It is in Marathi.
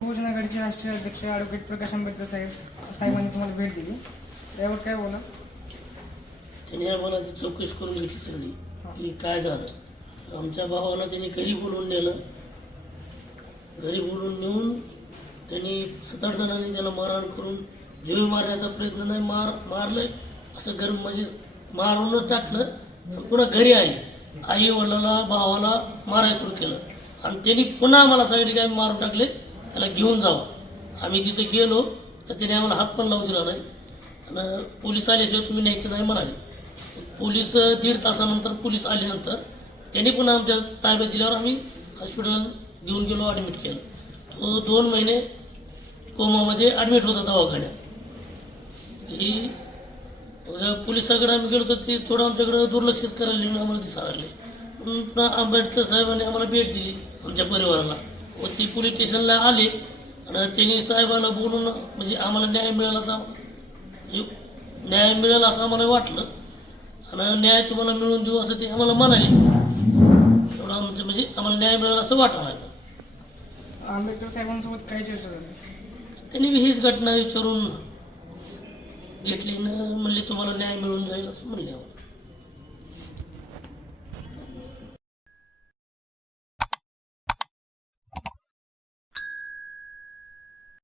आघाडीचे राष्ट्रीय अध्यक्ष ॲडव्होकेट प्रकाश आंबेडकर साहेब साहेबांनी तुम्हाला भेट दिली. त्यावर काय बोला त्यांनी आम्हाला ती चौकशी करून घेतली सगळी. की काय झालं? आमच्या भावाला त्यांनी घरी बोलवून नेलं. घरी बोलवून नेऊन त्यांनी सात आठ जणांनी त्याला मारहाण करून जीव मारण्याचा प्रयत्न नाही मार मारलंय. असं घर म्हणजे मारूनच टाकलं पुन्हा घरी आले. आई वडिलाला भावाला मारायला सुरू केलं. आणि त्यांनी पुन्हा आम्हाला सांगितलं की आम्ही मारून टाकले. त्याला घेऊन जावं. आम्ही तिथे गेलो तर त्याने आम्हाला हात पण लावू दिला नाही. आणि पोलीस आल्याशिवाय तुम्ही न्यायचं नाही म्हणाले. पोलीस दीड तासानंतर पोलीस आल्यानंतर त्यांनी पण आमच्या ताब्यात दिल्यावर आम्ही हॉस्पिटल घेऊन गेलो ॲडमिट केलं. तो दोन महिने कोमामध्ये ॲडमिट होता दवाखान्यात. ही पोलिसाकडे आम्ही गेलो तर ते थोडं आमच्याकडं दुर्लक्षित करायला आम्हाला दिसायला लागले. म्हणून पुन्हा आंबेडकर साहेबांनी आम्हाला भेट दिली आमच्या परिवाराला. व ती पोलीस स्टेशनला आले आणि त्यांनी साहेबाला बोलून म्हणजे आम्हाला न्याय मिळाला असं न्याय मिळेल असं आम्हाला वाटलं. आणि न्याय तुम्हाला मिळवून देऊ असं ते आम्हाला म्हणाले. एवढं आमचं म्हणजे आम्हाला न्याय मिळेल असं लागलं. आंबेडकर साहेबांसोबत काय चर्चा झाली? त्यांनी हीच घटना विचारून घेतली न म्हणले तुम्हाला न्याय मिळून जाईल असं म्हणले आम्हाला.